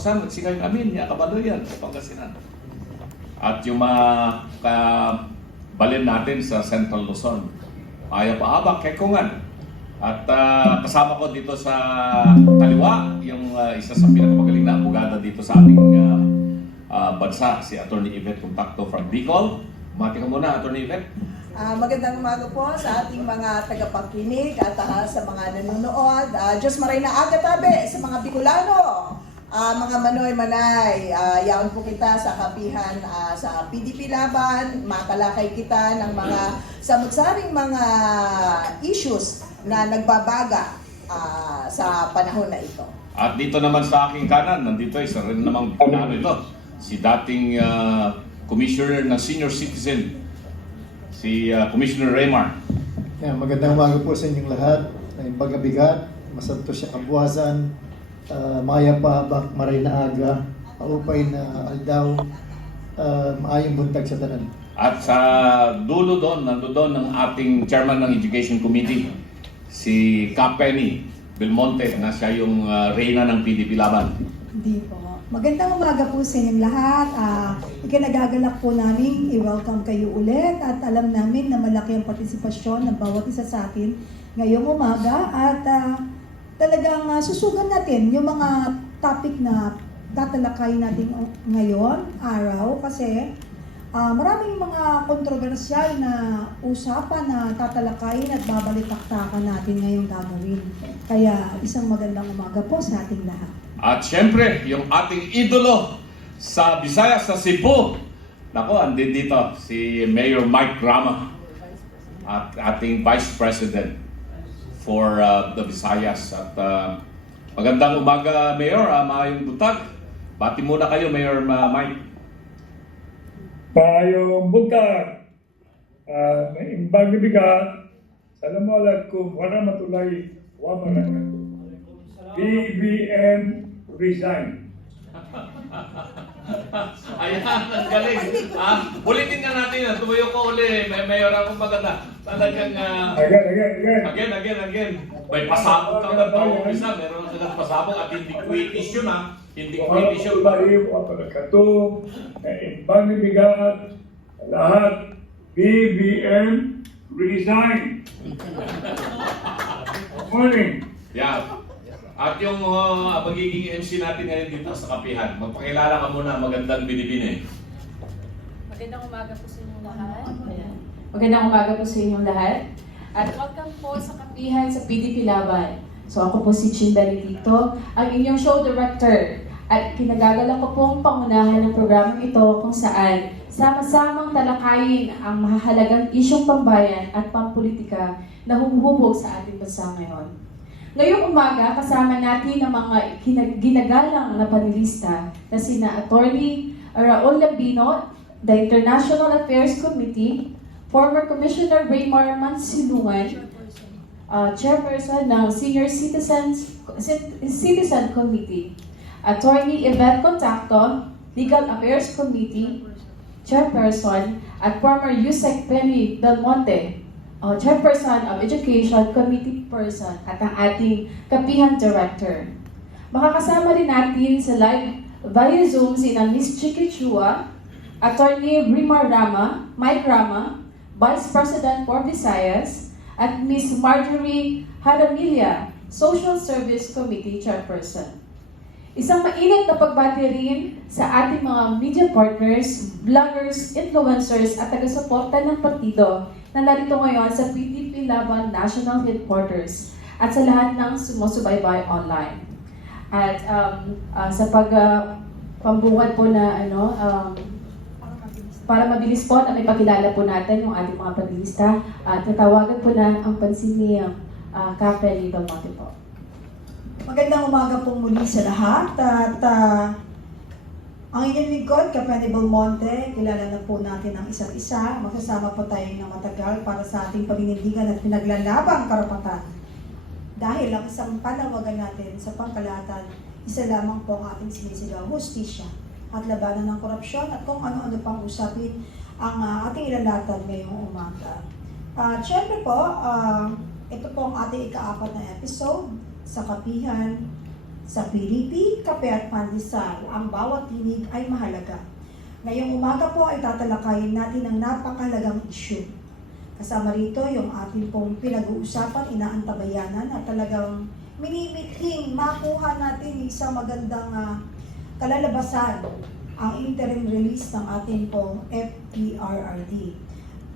Nagsikay kami niya Kabaluyan sa Pangasinan. At yung mga kabalin natin sa Central Luzon, ayaw paabak, kekungan. At kasama ko dito sa kaliwa, yung isa sa pinakamagaling na abogada dito sa ating bansa, si Attorney Yvette Contacto from Bicol. Bumati ka muna, Attorney Yvette. Magandang umaga po sa ating mga tagapakinig at sa mga nanonood. Diyos maray na aga tabi sa mga Bicolano. Mga manoy-manay, yaon po kita sa kapihan sa PDP Laban, makalakay kita ng mga samut-saring mga issues na nagbabaga sa panahon na ito. At dito naman sa aking kanan, nandito isa rin namang Bicolano ito, si dating Commissioner ng Senior Citizen, si Commissioner Raymar. Magandang umaga po sa inyong lahat. Ay bagabigat, masanto siya kabuhasan, maya pa bak maray na aga, paupay na aldaw, maayong buntag sa tanan. At sa dulo doon, nandoon ng ating Chairman ng Education Committee, si Kapeni Belmonte, na siya yung reyna ng PDP Laban. Hindi po. Magandang umaga po sa inyong lahat. Ikinagagalak po namin i-welcome kayo ulit at alam namin na malaki ang partisipasyon ng bawat isa sa atin ngayong umaga at talagang susugan natin yung mga topic na tatalakay natin ngayon, araw, kasi maraming mga kontrobersyal na usapan na tatalakayin at babalitaktakan natin ngayong gagawin. Kaya isang magandang umaga po sa ating lahat. At syempre, yung ating idolo sa Visayas, sa Cebu. Nako, andin dito si Mayor Mike Rama at ating Vice President for the Visayas. At magandang umaga, Mayor, maayong butag. Bati muna kayo, Mayor Mike. Maayong buntag, imbang bibigat, Assalamualaikum warahmatullahi wabarakatuh. BBM resign. Ayan, ang galing. Ulitin nga natin, tumayo ko uli. Mayor, akong maganda. Talagang, again. May pasabog ka na pa umpisa. Meron ka ng pasabog at hindi quit issue na. Hindi quit issue. Imbang bibigat, lahat, BBM resign. Morning. Yeah. At yung magiging MC natin ngayon dito sa Kapihan, magpakilala ka muna, magandang binibini. Magandang umaga po sa inyong lahat. Magandang umaga po sa inyong lahat. At welcome po sa Kapihan sa PDP Laban. So ako po si Chinda Lilito, ang inyong show director. At kinagagalak ko pong pangunahan ng programang ito kung saan sama-samang talakayin ang mahahalagang isyong pambayan at pampolitika na humuhubog sa ating bansa ngayon. Ngayong umaga, kasama natin ang mga ginagalang na panelista na sina Attorney Raul Labino, the International Affairs Committee, former Commissioner Raymar Mansilungan, Chairperson ng Senior Citizen Committee, Attorney Yvette Contacto, Legal Affairs Committee, Chairperson, at former Yusek Penny Belmonte, Chairperson of Education Committee Person at ang ating Kapihan Director. Makakasama rin natin sa live via Zoom sina Ms. Chiki Chua, Attorney Raymar Rama, Mike Rama, Vice President for Visayas, at Ms. Marjorie Haramilia, Social Service Committee Chairperson. Isang mainit na pagbati rin sa ating mga media partners, vloggers, influencers at taga-suporta ng partido na narito ngayon sa PDP Laban National Headquarters at sa lahat ng sumusubaybay online. At sa pambungad po na para mabilis po na may pakilala po natin yung ating mga panelista at natawagan po na ang pansin ni Kapeli Belmonte po. Magandang umaga po muli sa lahat at ang inyong lingkod, Kapeni Belmonte, kilala na po natin ang isa't isa. Magsasama po tayo ng matagal para sa ating paninindigan at pinaglalabang karapatan. Dahil ang isang panawagan natin sa pangkalahatan, isa lamang po ang ating sinisigaw, hustisya at labanan ng korupsyon at kung ano-ano pang usapin ang ating ilalatan ngayong umaga. Siyempre po, ito po ang ating ika-4 na episode sa Kapihan Sa PDP, Kape at Pandesal, ang bawat tinig ay mahalaga. Ngayong umaga po ay tatalakayin natin ang napakahalagang issue. Kasama rito yung ating pong pinag-uusapan, inaantabayanan at talagang minimiting makuha natin isang magandang kalalabasan ang interim release ng ating pong FPRRD.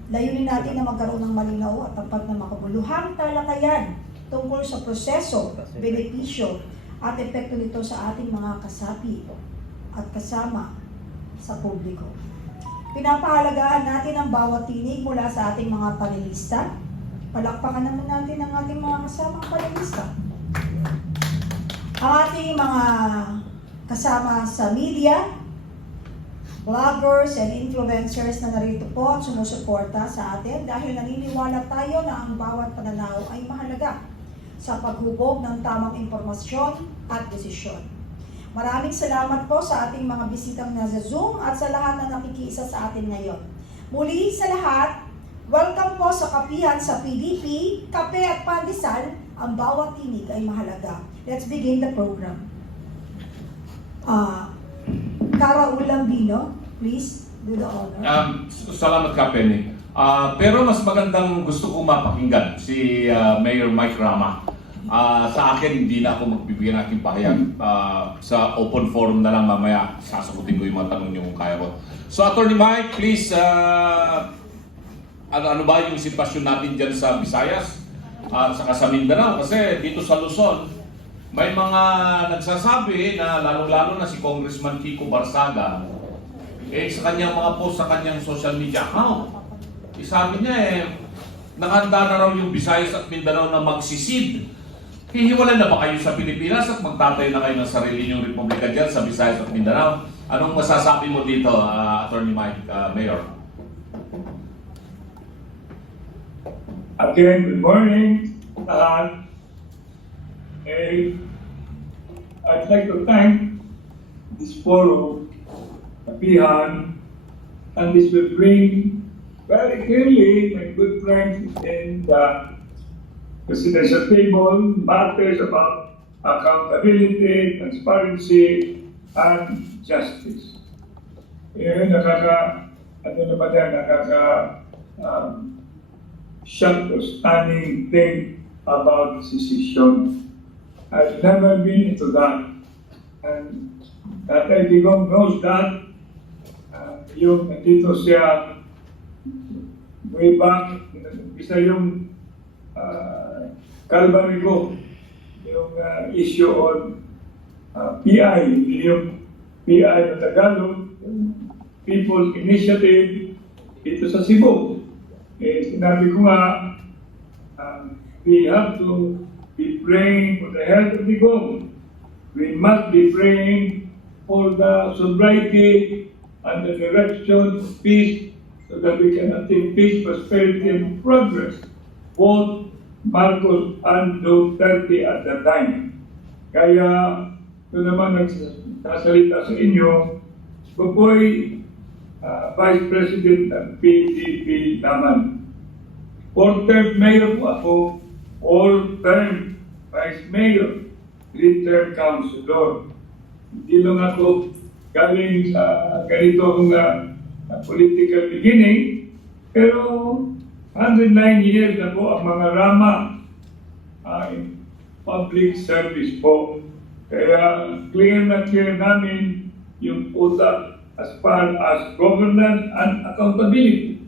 Layunin natin na magkaroon ng malinaw at tapat na makabuluhang talakayan tungkol sa proseso, benepisyo at epekto nito sa ating mga kasapi at kasama sa publiko. Pinapahalagahan natin ang bawat tinig mula sa ating mga panelista. Palakpakan naman natin ang ating mga kasamang panelista. Ang ating mga kasama sa media, vloggers and influencers na narito po at sumusuporta sa atin dahil naniniwala tayo na ang bawat pananaw ay mahalaga sa paghubog ng tamang impormasyon at desisyon. Maraming salamat po sa ating mga bisitang nasa Zoom at sa lahat na nakikiisa sa atin ngayon. Muli sa lahat, welcome po sa kapihan sa PDP, Kape at Pandesal, ang bawat tinig ay mahalaga. Let's begin the program. Cara Ulambino, please do the honor. Salamat ka, Penny. Pero mas magandang gusto kong mapakinggan si Mayor Mike Rama. Sa akin, hindi na ako magbibigyan ng aking pahayag. Sa open forum na lang mamaya, sasagutin ko yung mga tanong niyo kung kaya ko. So, Attorney Mike, please, ano ba yung sitwasyon natin dyan sa Visayas at saka sa Mindanao? Kasi dito sa Luzon, may mga nagsasabi na lalong-lalo na si Congressman Kiko Barsaga, sa kanyang mga post sa kanyang social media account, sabi niya nakahanda na raw yung Visayas at Mindanao na magsisid. Hihiwalay na ba kayo sa Pilipinas at magtatayo na kayo ng sarili niyong republika dyan sa Visayas at Mindanao? Anong masasabi mo dito, Attorney Mike, Mayor? Again, good morning. I'd like to thank this forum, Kapihan, and this will bring very clearly my good friends in the presidential table matters about accountability, transparency, and justice. Shock or stunning thing about secession. I've never been into that. And Tatay Digong knows that. Yung nandito siya way back, isa yung Calvary ko, yung issue on PI, yung PI na Tagalog, People's Initiative dito sa Cebu. Sinabi ko nga, we have to be praying for the health of the Digong. We must be praying for the sobriety and the direction of peace so that we can attain peace, prosperity, and progress. Both Marcos and Duterte at that time. Kaya, ito naman nagsasalita sa inyo, ko po'y Vice President ng PDP naman. All-term mayor po ako, all-term Vice Mayor, 3-term councilor. Hindi lang ako galing sa ganitong political beginning, pero 109 years na po ang mga rama in public service po. Kaya clear na clear namin yung utak as far as governance and accountability.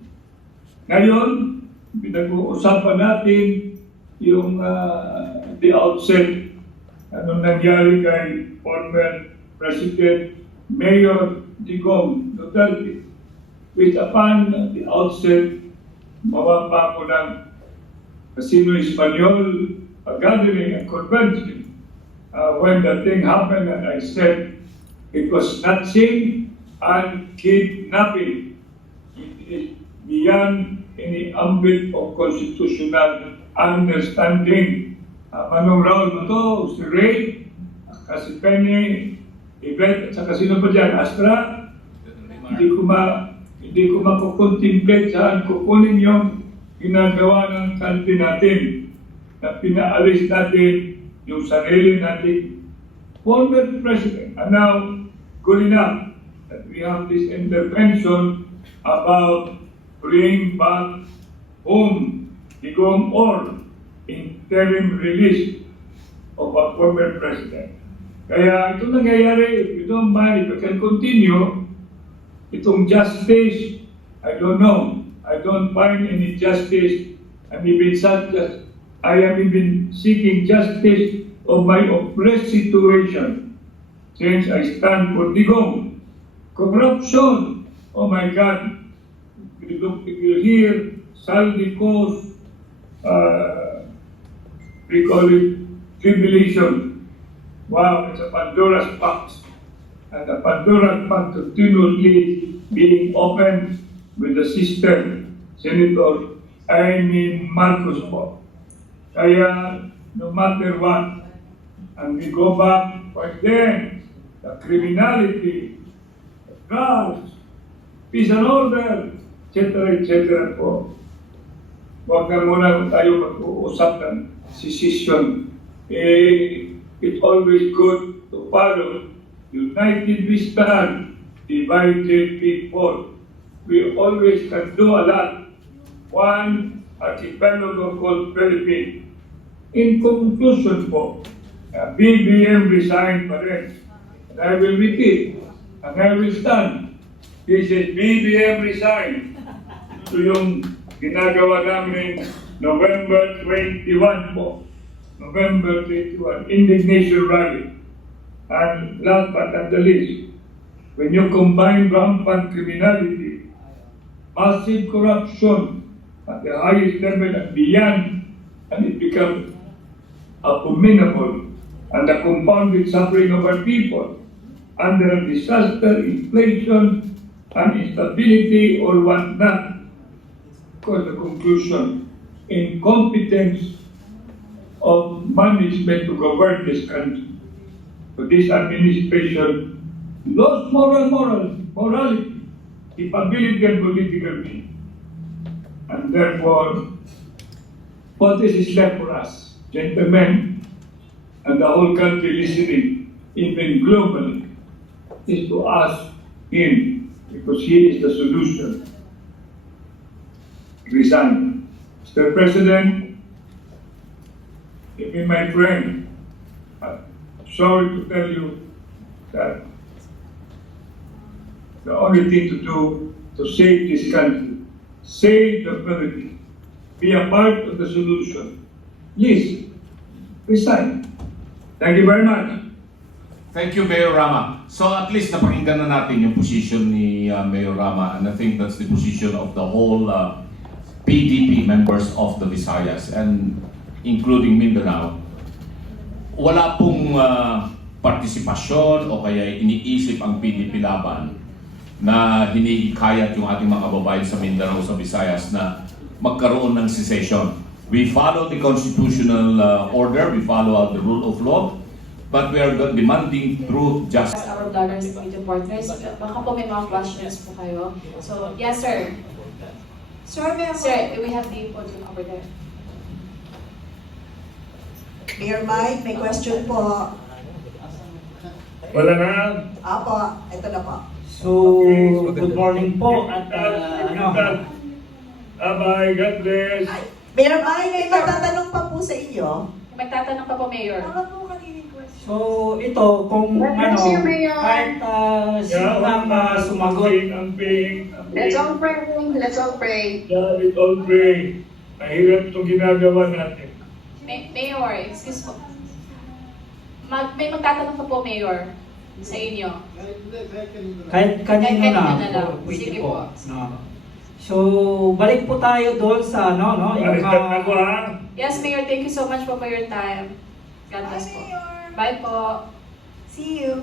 Ngayon, pinag-uusapan natin yung the outset, anong nangyari kay former President Mayor Digong Duterte, which upon the outset, mawapa ko ng Casino Espanyol, a gathering, a convention. When the thing happened, and I said, it was snatching and kidnapping. It is beyond any ambit of constitutional understanding. Manong Raul mo to, si Ray, kasi Penny, Yvette, at saka sino pa dyan, Astra, hindi ko makukontemplate saan kukunin yung ginagawa ng country natin na pinaalis natin yung sarili natin former president, and now good enough that we have this intervention about bringing back home Digong or interim release of a former president. Kaya ito nangyayari, if you don't mind, if you can continue, itong justice, I don't know. I don't find any justice. I am even seeking justice of my oppressed situation since I stand for Digong. Corruption, oh my God. If you hear Saldi cause, we call it tribulation. Wow, it's a Pandora's box. And the Pandora's box continually being opened with the system. Senator, I mean Marcos po. Kaya, no matter what, and we go back again, the criminality, the drugs, peace and order, etc. po. Huwag na muna tayo mag-uusap ng secession. It's always good to follow. United we stand, divided we fall. We always can do a lot. One archipelago called Philippines. In conclusion po, BBM resigned pa rin. And I will repeat, and I will stand. This is BBM resigned. Ito yung ginagawa namin November 21 po. November 21, indignation rally. And last but not the least, when you combine rampant criminality, massive corruption at the highest level and beyond, and it becomes abominable, and the compounded suffering of our people under a disaster, inflation, and instability or whatnot. Because the conclusion, incompetence of management to govern this country. So this administration lost morality, capability and political will. And therefore, what is left for us, gentlemen, and the whole country listening, even globally, is to ask him, because he is the solution. Resign. Mr. President, even my friend, I'm sorry to tell you that the only thing to do to save this country, save the Philippines, be a part of the solution. Please, resign. Thank you very much. Thank you, Mayor Rama. So at least napakinggan na natin yung position ni Mayor Rama, and I think that's the position of the whole PDP members of the Visayas, and including Mindanao. Wala pong partisipasyon o kaya iniisip ang PDP laban na hinihikayat yung ating mga kababayan sa Mindanao, sa Visayas na magkaroon ng secession. We follow the constitutional order, we follow the rule of law, but we are demanding true justice. As our vloggers and media partners, baka po may mga questions po kayo. So, yes sir. Sir, Sir, we have the podium over there. Mayor Mike, may question po. Wala na. Apo, ito na po. So, good morning po at Bye-bye, God bless. Mayor Mike, may matatanong pa po sa inyo. Magtatanong pa po, Mayor. so ito kung kahit sino lang sumagot. Let's all pray. Let's all pray. Yeah, let's all pray. Mahirap itong ginagawa natin. Mayor, excuse po. May magtatanong pa po, Mayor, sa inyo. Kahit kanino kanino na. na lang. Pwede Sige po. po. No. So, balik po tayo doon sa yung Balikan ako ha. Yes, Mayor, thank you so much po for your time. God bless po. Bye po. See you.